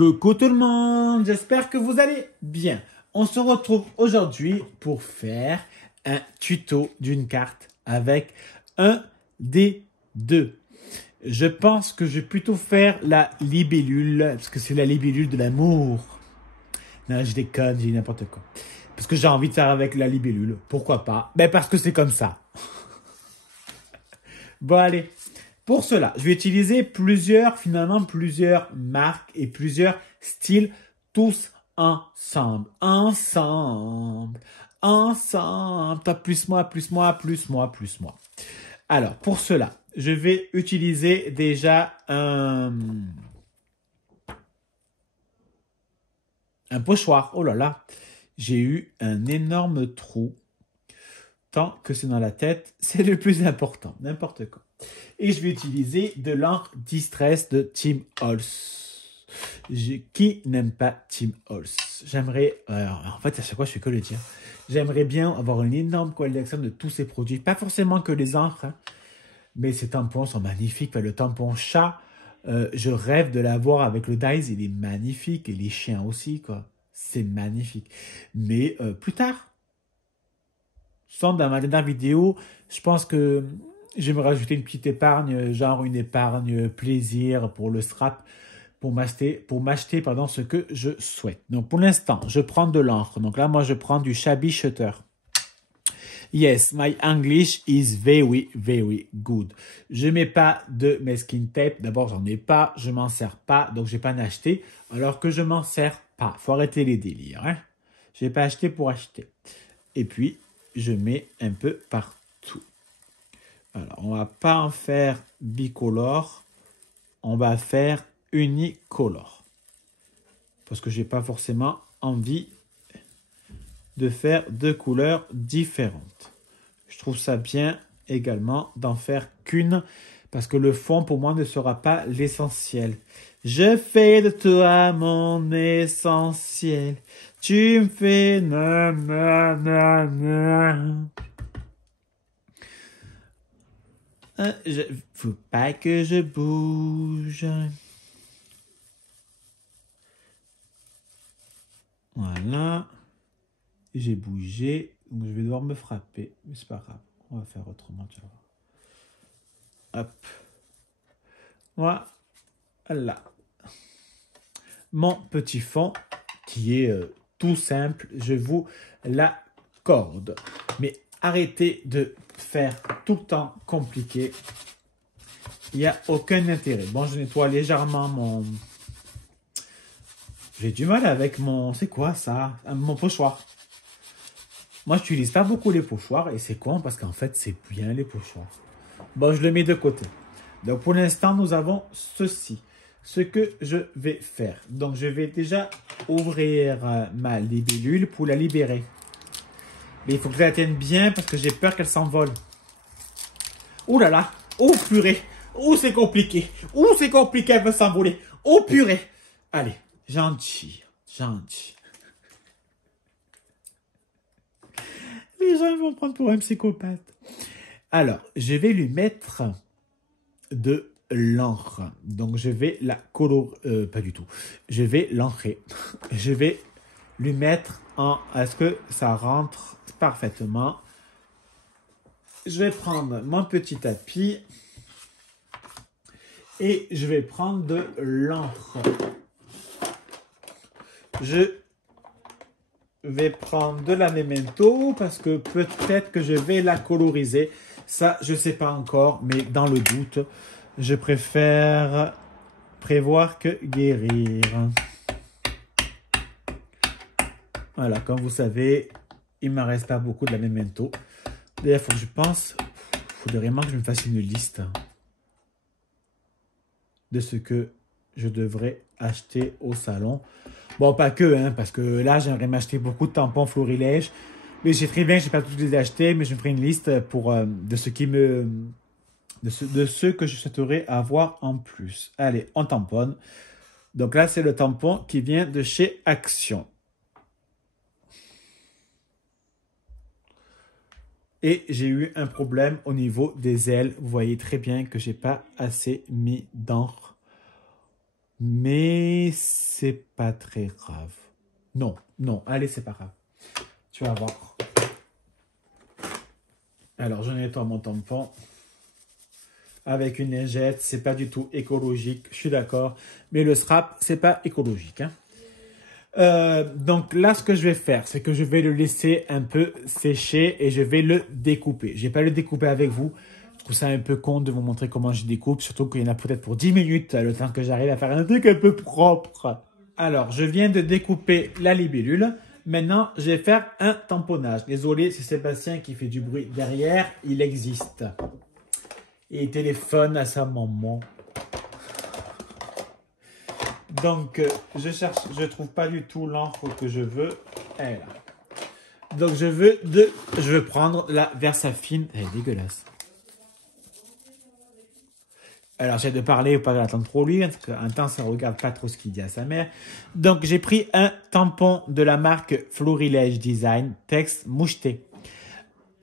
Coucou tout le monde, j'espère que vous allez bien. On se retrouve aujourd'hui pour faire un tuto d'une carte avec un des deux. Je pense que je vais plutôt faire la libellule, parce que c'est la libellule de l'amour. Non, je déconne, j'ai n'importe quoi. Parce que j'ai envie de faire avec la libellule. Pourquoi pas? Ben parce que c'est comme ça. Bon allez. Pour cela, je vais utiliser plusieurs marques et plusieurs styles, tous ensemble. Ensemble. Toi, plus moi, plus moi, plus moi, plus moi. Alors, pour cela, je vais utiliser déjà un pochoir. Oh là là, j'ai eu un énorme trou. Tant que c'est dans la tête, c'est le plus important. N'importe quoi. Et je vais utiliser de l'encre Distress de Tim Holtz. Qui n'aime pas Tim Holtz? J'aimerais... en fait, à chaque fois, je fais que le dire. J'aimerais bien avoir une énorme collection de tous ces produits. Pas forcément que les encres, hein, mais ces tampons sont magnifiques. Le tampon chat, je rêve de l'avoir avec le Dice. Il est magnifique. Et les chiens aussi, quoi. C'est magnifique. Mais plus tard. Dans ma dernière vidéo, je pense que je vais me rajouter une petite épargne, genre une épargne plaisir pour le strap, pour m'acheter ce que je souhaite. Donc pour l'instant, je prends de l'encre. Donc là, moi, je prends du Shabby Shutter. Yes, my English is very, very good. Je mets pas de masking tape. D'abord, j'en ai pas, je m'en sers pas, donc je vais pas en acheter, alors que je m'en sers pas. Faut arrêter les délires, hein. Je vais pas acheter pour acheter. Et puis, je mets un peu partout. Alors, on va pas en faire bicolore, on va faire unicolore. Parce que j'ai pas forcément envie de faire deux couleurs différentes. Je trouve ça bien également d'en faire qu'une, parce que le fond pour moi ne sera pas l'essentiel. Je fais de toi mon essentiel. Tu me fais faut pas que je bouge. Voilà. J'ai bougé. Donc je vais devoir me frapper. Mais c'est pas grave. On va faire autrement, tu vois. Hop. Voilà. Mon petit fond qui est tout simple. Je vous l'accorde. Mais arrêtez de faire tout le temps compliqué. Il n'y a aucun intérêt. Bon, je nettoie légèrement mon... J'ai du mal avec mon... C'est quoi ça? Mon pochoir. Moi, je n'utilise pas beaucoup les pochoirs et c'est con parce qu'en fait, c'est bien les pochoirs. Bon, je le mets de côté. Donc, pour l'instant, nous avons ceci. Ce que je vais faire. Donc, je vais déjà ouvrir ma libellule pour la libérer. Mais il faut que je la tienne bien parce que j'ai peur qu'elle s'envole. Ouh là là! Oh purée! Oh c'est compliqué! Oh c'est compliqué, elle va s'envoler! Oh purée! Allez, gentil. Les gens vont prendre pour un psychopathe. Alors, je vais lui mettre de l'encre. Donc, je vais la colorer. Pas du tout. Je vais l'encrer. Je vais lui mettre en... Est-ce que ça rentre parfaitement? Je vais prendre mon petit tapis et je vais prendre de l'encre. Je vais prendre de la Memento parce que peut-être que je vais la coloriser. Ça, je ne sais pas encore, mais dans le doute, je préfère prévoir que guérir. Voilà, comme vous savez, il ne me reste pas beaucoup de la Memento. D'ailleurs, il faut que je pense, il faudrait vraiment que je me fasse une liste de ce que je devrais acheter au salon. Bon, pas que, hein, parce que là, j'aimerais m'acheter beaucoup de tampons Florilège. Mais j'ai très bien, je n'ai pas tous les acheter, mais je me ferai une liste pour, de ce que je souhaiterais avoir en plus. Allez, on tamponne. Donc là, c'est le tampon qui vient de chez Action. Et j'ai eu un problème au niveau des ailes. Vous voyez très bien que j'ai pas assez mis d'encre. Mais c'est pas très grave. Non, non, allez, c'est pas grave. Tu vas voir. Alors, je nettoie mon tampon avec une lingette. C'est pas du tout écologique, je suis d'accord. Mais le strap, c'est pas écologique. Hein. Donc là, ce que je vais faire, c'est que je vais le laisser un peu sécher et je vais le découper. Je vais pas le découper avec vous. Je trouve ça un peu con de vous montrer comment je découpe, surtout qu'il y en a peut-être pour 10 minutes, le temps que j'arrive à faire un truc un peu propre. Alors, je viens de découper la libellule. Maintenant, je vais faire un tamponnage. Désolé, c'est Sébastien qui fait du bruit derrière. Il existe. Il téléphone à sa maman. Donc, je trouve pas du tout l'encre que je veux. Elle est là. Donc, je veux prendre la Versafine. Elle est dégueulasse. Alors, j'ai de parler ou pas l'attendre trop lui, parce qu'un temps, ça regarde pas trop ce qu'il dit à sa mère. Donc, j'ai pris un tampon de la marque Florilège Design, texte moucheté.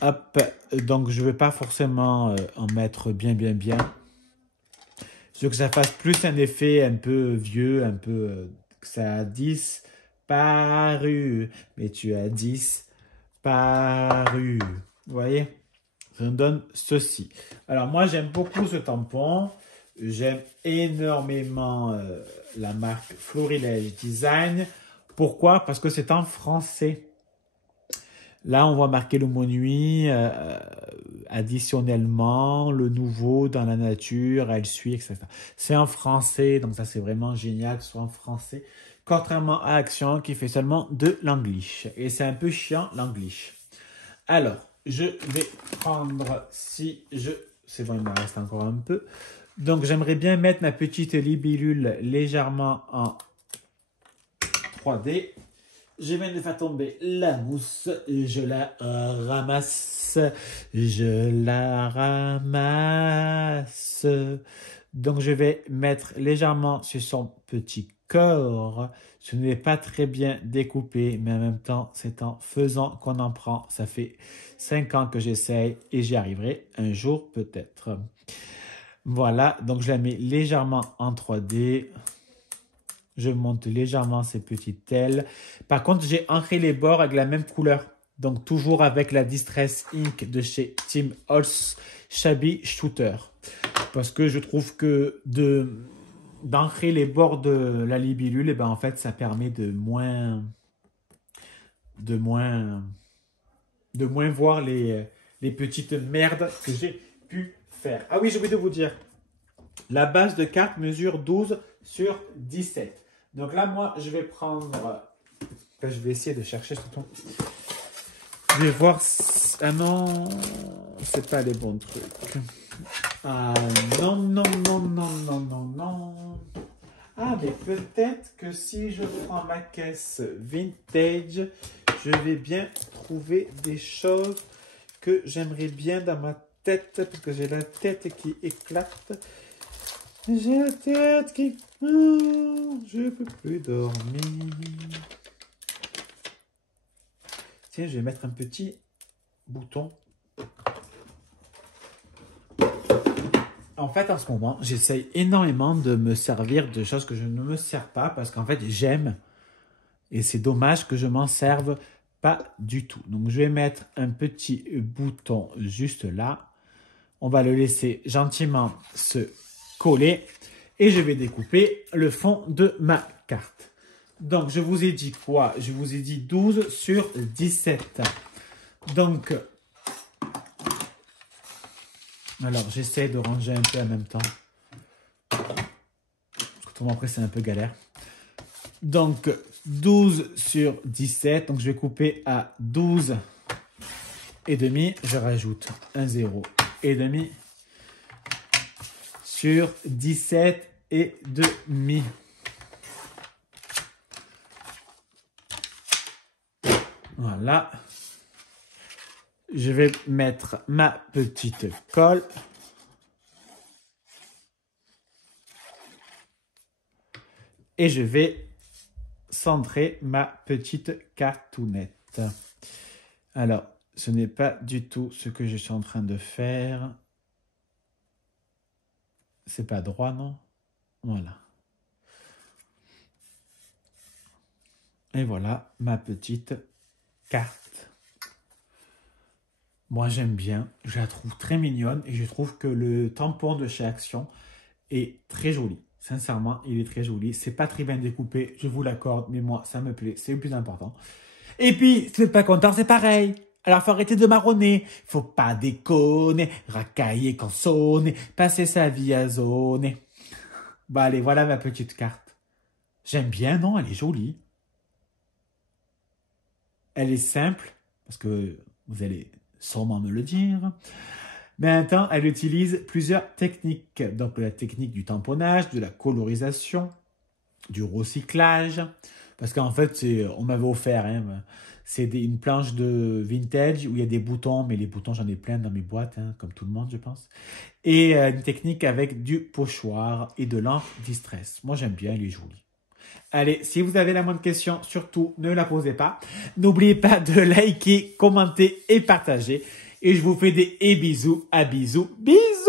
Hop, donc je veux pas forcément en mettre bien. Je veux que ça fasse plus un effet un peu vieux, un peu que ça a disparu. Mais tu as disparu. Vous voyez? Ça me donne ceci. Alors moi, j'aime beaucoup ce tampon. J'aime énormément la marque Florilège Design. Pourquoi? Parce que c'est en français. Là, on voit marquer le mot nuit, additionnellement, le nouveau dans la nature, elle suit, etc. C'est en français, donc ça c'est vraiment génial que ce soit en français. Contrairement à Action qui fait seulement de l'anglish. Et c'est un peu chiant l'anglish. Alors, je vais prendre, c'est bon, il me reste encore un peu. Donc, j'aimerais bien mettre ma petite libellule légèrement en 3D. Je viens de faire tomber la mousse, je la ramasse, Donc, je vais mettre légèrement sur son petit corps. Ce n'est pas très bien découpé, mais en même temps, c'est en faisant qu'on en prend. Ça fait 5 ans que j'essaye et j'y arriverai un jour peut-être. Voilà, donc je la mets légèrement en 3D. Je monte légèrement ces petites ailes. Par contre, j'ai ancré les bords avec la même couleur. Donc, toujours avec la Distress Ink de chez Tim Holtz Shabby Shooter. Parce que je trouve que d'ancrer les bords de la libellule, et ben en fait, ça permet de moins voir les petites merdes que j'ai pu faire. Ah oui, j'ai oublié de vous dire. La base de carte mesure 12 sur 17. Donc là, moi, je vais prendre... je vais essayer de chercher ce ton. Je vais voir... Ah non, c'est pas les bons trucs. Ah non. Ah, mais peut-être que si je prends ma caisse vintage, je vais bien trouver des choses que j'aimerais bien dans ma tête, parce que j'ai la tête qui éclate. J'ai la tête qui... je peux plus dormir. Tiens, je vais mettre un petit bouton. En fait, en ce moment, j'essaye énormément de me servir de choses que je ne me sers pas parce qu'en fait, j'aime. Et c'est dommage que je m'en serve pas du tout. Donc, je vais mettre un petit bouton juste là. On va le laisser gentiment se coller et je vais découper le fond de ma carte. Donc, je vous ai dit quoi? Je vous ai dit 12 sur 17. Donc, alors, j'essaie de ranger un peu en même temps. Autrement, après, c'est un peu galère. Donc, 12 sur 17. Donc, je vais couper à 12 et demi. Je rajoute un 0 et demi sur 17 et demi. Voilà. Je vais mettre ma petite colle. Et je vais centrer ma petite cartoonette. Alors, ce n'est pas du tout ce que je suis en train de faire. C'est pas droit, non? Voilà. Et voilà ma petite carte. Moi, j'aime bien. Je la trouve très mignonne et je trouve que le tampon de chez Action est très joli. Sincèrement, il est très joli. C'est pas très bien découpé, je vous l'accorde, mais moi, ça me plaît. C'est le plus important. Et puis, si vous n'êtes pas content, c'est pareil. Alors, faut arrêter de marronner. Faut pas déconner. Racailler, consonner. Passer sa vie à zoner. Bah, allez, voilà ma petite carte. J'aime bien, non? Elle est jolie. Elle est simple, parce que vous allez sûrement me le dire. Mais en même temps, elle utilise plusieurs techniques. Donc, la technique du tamponnage, de la colorisation, du recyclage. Parce qu'en fait, on m'avait offert, hein, c'est une planche de vintage où il y a des boutons, mais les boutons, j'en ai plein dans mes boîtes, hein, comme tout le monde, je pense. Et une technique avec du pochoir et de l'encre Distress. Moi, j'aime bien, elle est jolie. Allez, si vous avez la moindre question, surtout, ne la posez pas. N'oubliez pas de liker, commenter et partager. Et je vous fais des bisous à bisous. Bisous!